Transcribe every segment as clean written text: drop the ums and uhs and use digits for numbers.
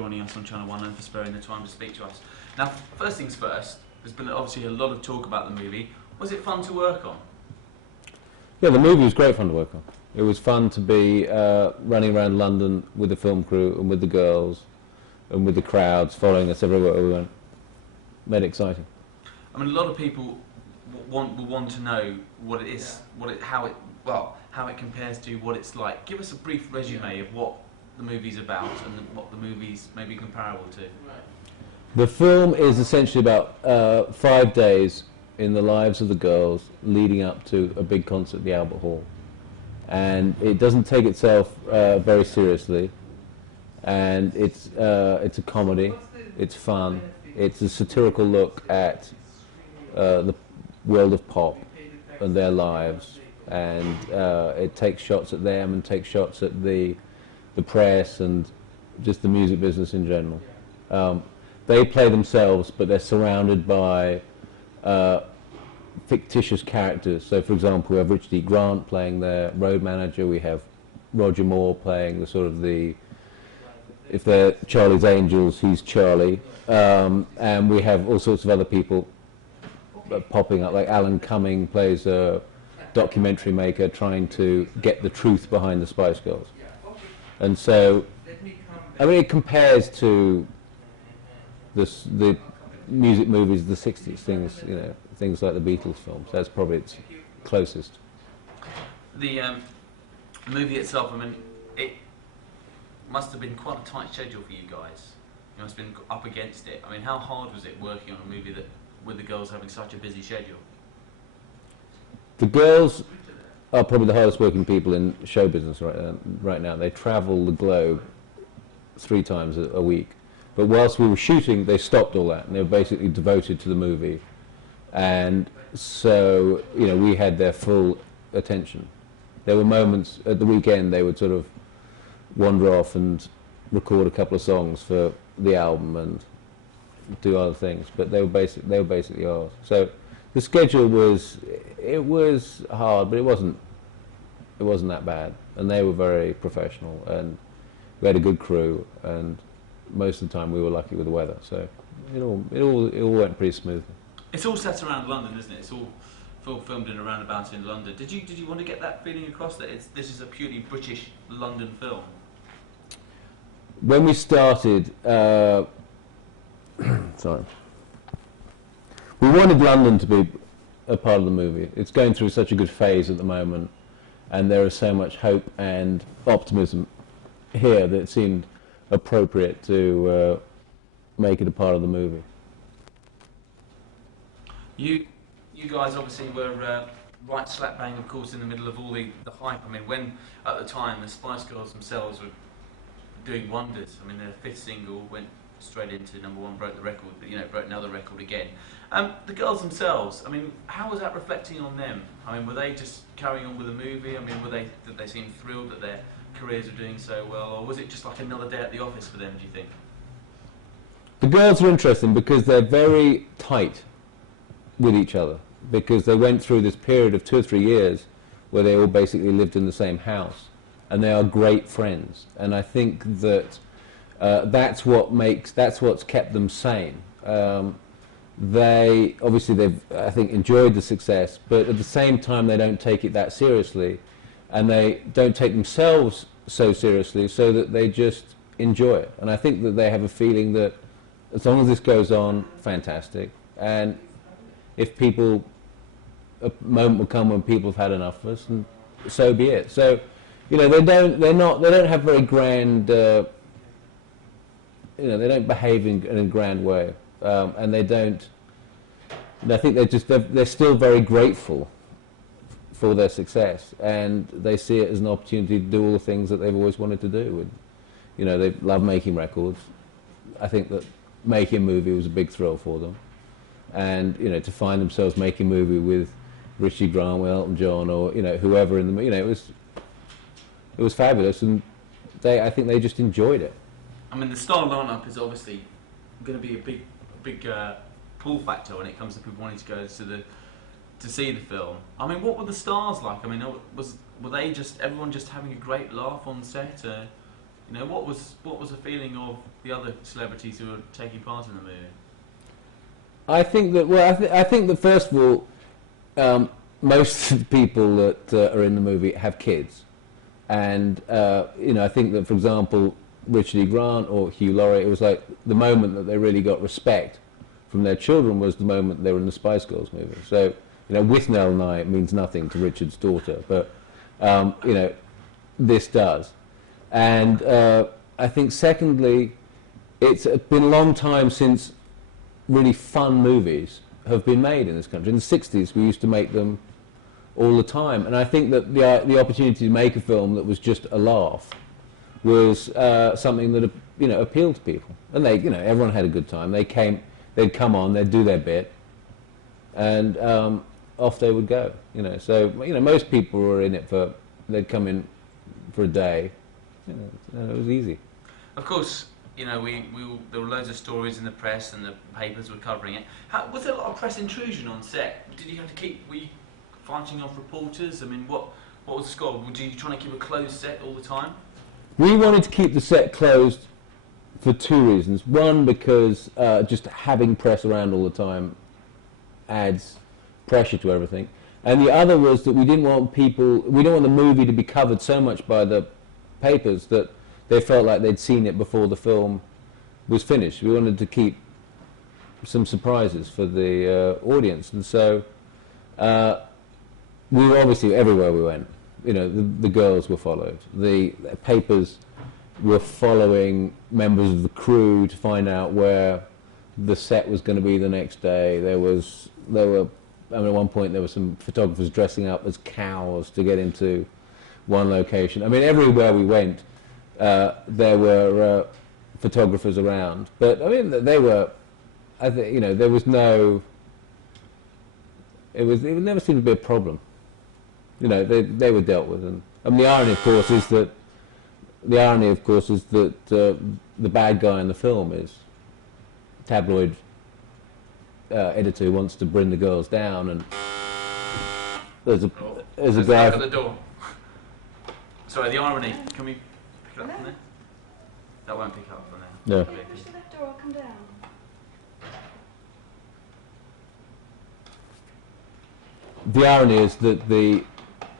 joining us on Channel 1 and for sparing the time to speak to us. Now, first things first, there's been obviously a lot of talk about the movie. Was it fun to work on? Yeah, the movie was great fun to work on. It was fun to be running around London with the film crew and with the girls and with the crowds following us everywhere we went. Made it exciting. I mean, a lot of people will want to know what it is, how it compares to what it's like. Give us a brief resume of what the movie's about and what the movie's maybe comparable to. The film is essentially about 5 days in the lives of the girls leading up to a big concert at the Albert Hall. And it doesn't take itself very seriously, and it's a comedy, it's fun, it's a satirical look at the world of pop and their lives, and it takes shots at them and takes shots at the press and just the music business in general. They play themselves, but they're surrounded by fictitious characters. So, for example, we have Richard E. Grant playing their road manager. We have Roger Moore playing the sort of if they're Charlie's Angels, he's Charlie. And we have all sorts of other people popping up, like Alan Cumming plays a documentary maker trying to get the truth behind the Spice Girls. And so, I mean, it compares to the music movies of the 60s, things like the Beatles films. That's probably its closest. The movie itself, I mean, it must have been quite a tight schedule for you guys. You must have been up against it. I mean, how hard was it working on a movie with the girls having such a busy schedule? The girls are probably the hardest working people in show business right now. They travel the globe 3 times a week. But whilst we were shooting, they stopped all that, and they were basically devoted to the movie. And so, we had their full attention. There were moments at the weekend they would sort of wander off and record a couple of songs for the album and do other things, but they were basically ours. So the schedule was hard, but it wasn't that bad, and they were very professional, and we had a good crew, and most of the time we were lucky with the weather, so it all went pretty smoothly. It's all set around London, isn't it? It's all filmed in a roundabout in London. Did you want to get that feeling across that this is a purely British London film? When we started, sorry, we wanted London to be a part of the movie. It's going through such a good phase at the moment, and there is so much hope and optimism here that it seemed appropriate to make it a part of the movie. You guys obviously were right slap bang, of course, in the middle of all the hype. I mean, when at the time the Spice Girls themselves were doing wonders. I mean, their 5th single went straight into #1, broke the record, but broke another record again. The girls themselves, I mean, how was that reflecting on them? I mean, were they just carrying on with the movie? I mean, did they seem thrilled that their careers were doing so well, or was it just like another day at the office for them, do you think? The girls are interesting because they're very tight with each other, because they went through this period of 2 or 3 years where they all basically lived in the same house, and they are great friends, and I think that that's what's kept them sane. They obviously I think enjoyed the success, but at the same time they don't take it that seriously, and they don't take themselves so seriously, so that they just enjoy it. And I think that they have a feeling that as long as this goes on, fantastic, and if a moment will come when people have had enough of us, and so be it. So, they don't have very grand, they don't behave in a grand way, and they don't. I think they're still very grateful for their success, and they see it as an opportunity to do all the things that they've always wanted to do. And, they love making records. I think that making a movie was a big thrill for them, and to find themselves making a movie with Richie Grant, with Elton John, or whoever in the it was fabulous, and I think they just enjoyed it. I mean, the star lineup is obviously going to be a big pull factor when it comes to people wanting to go to see the film. I mean, what were the stars like? I mean, were they everyone just having a great laugh on set? You know, what was the feeling of the other celebrities who were taking part in the movie? I think that, well, I think that first of all, most of the people that are in the movie have kids. And, you know, I think that, for example, Richard E. Grant or Hugh Laurie, it was like the moment that they really got respect from their children was the moment they were in the Spice Girls movie. So, you know, Withnell and I means nothing to Richard's daughter, but, you know, this does. And I think, secondly, it's been a long time since really fun movies have been made in this country. In the 60s, we used to make them all the time. And I think that the opportunity to make a film that was just a laugh was something that, you know, appealed to people. And they, you know, everyone had a good time. They'd come on, they'd do their bit, and off they would go. You know, so, you know, most people were in it they'd come in for a day. You know, it was easy. Of course, you know, there were loads of stories in the press and the papers were covering it. Was there a lot of press intrusion on set? Did you have to were you fighting off reporters? I mean, what was the score? Were you trying to keep a closed set all the time? We wanted to keep the set closed for two reasons. One, because just having press around all the time adds pressure to everything. And the other was that we didn't want the movie to be covered so much by the papers that they felt like they'd seen it before the film was finished. We wanted to keep some surprises for the audience. And so we were obviously everywhere we went. You know, the girls were followed. The papers were following members of the crew to find out where the set was going to be the next day. There were, I mean, at one point there were some photographers dressing up as cows to get into one location. I mean, everywhere we went, there were photographers around. But I mean, they were, I think, you know, there was no. It never seemed to be a problem. You know, they were dealt with, and I mean, the irony, of course, is that the bad guy in the film is tabloid editor who wants to bring the girls down, and there's a guy at the door. Sorry, the irony. Can we pick it up from there? That won't pick up from there. No. Can you push the left door or come down? The irony is that the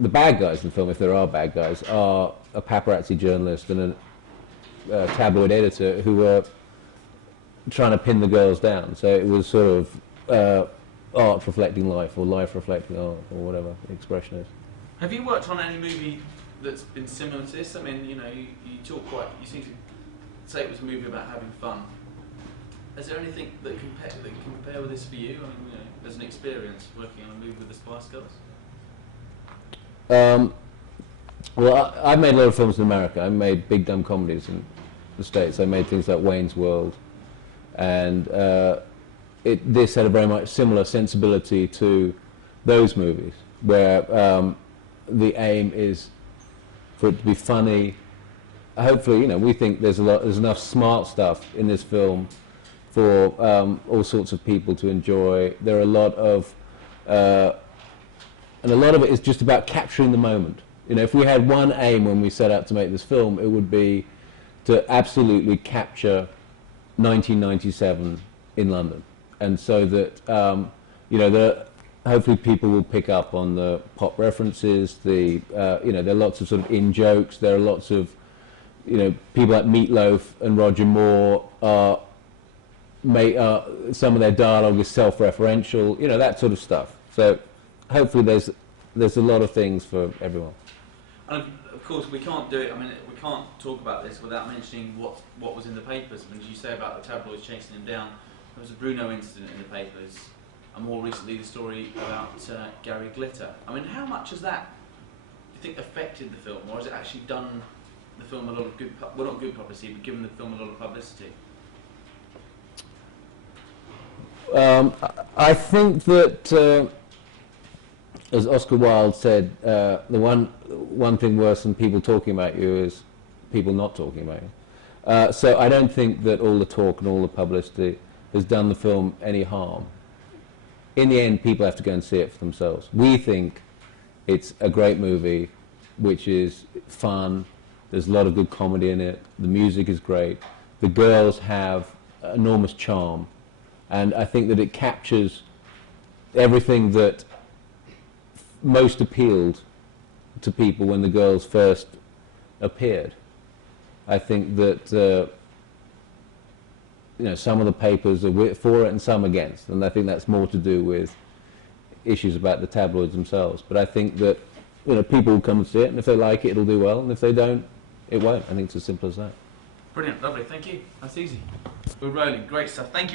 bad guys in the film, if there are bad guys, are a paparazzi journalist and a tabloid editor who were trying to pin the girls down. So it was sort of art reflecting life, or life reflecting art, or whatever the expression is. Have you worked on any movie that's been similar to this? I mean, you know, you seem to say it was a movie about having fun. Is there anything that can compare with this for you? I mean, you know, as an experience working on a movie with the Spice Girls? Well, I've made a lot of films in America. I made big dumb comedies in the States. I made things like Wayne's World, and this had a very much similar sensibility to those movies, where the aim is for it to be funny. Hopefully, you know, we think there's enough smart stuff in this film for all sorts of people to enjoy. There are a lot of, and a lot of it is just about capturing the moment. You know, if we had one aim when we set out to make this film, it would be to absolutely capture 1997 in London, and so that you know, hopefully people will pick up on the pop references. You know, there are lots of sort of in jokes. There are lots of, you know, people like Meatloaf and Roger Moore some of their dialogue is self-referential. You know, that sort of stuff. So hopefully there's a lot of things for everyone. And of course, we can't do it. I mean, we can't talk about this without mentioning what was in the papers. I mean, as you say about the tabloids chasing him down, there was a Bruno incident in the papers, and more recently the story about Gary Glitter. I mean, how much has that, do you think, affected the film, or has it actually done the film a lot of good, well, not good publicity, but given the film a lot of publicity? I think that, as Oscar Wilde said, the one thing worse than people talking about you is people not talking about you. So I don't think that all the talk and all the publicity has done the film any harm. In the end, people have to go and see it for themselves. We think it's a great movie, which is fun. There's a lot of good comedy in it. The music is great. The girls have enormous charm, and I think that it captures everything that most appealed to people when the girls first appeared. I think that some of the papers are for it and some against, and I think that's more to do with issues about the tabloids themselves. But I think that people will come and see it, and if they like it, it'll do well, and if they don't, it won't. I think it's as simple as that. Brilliant, lovely, thank you. That's easy. We're rolling, great stuff. Thank you.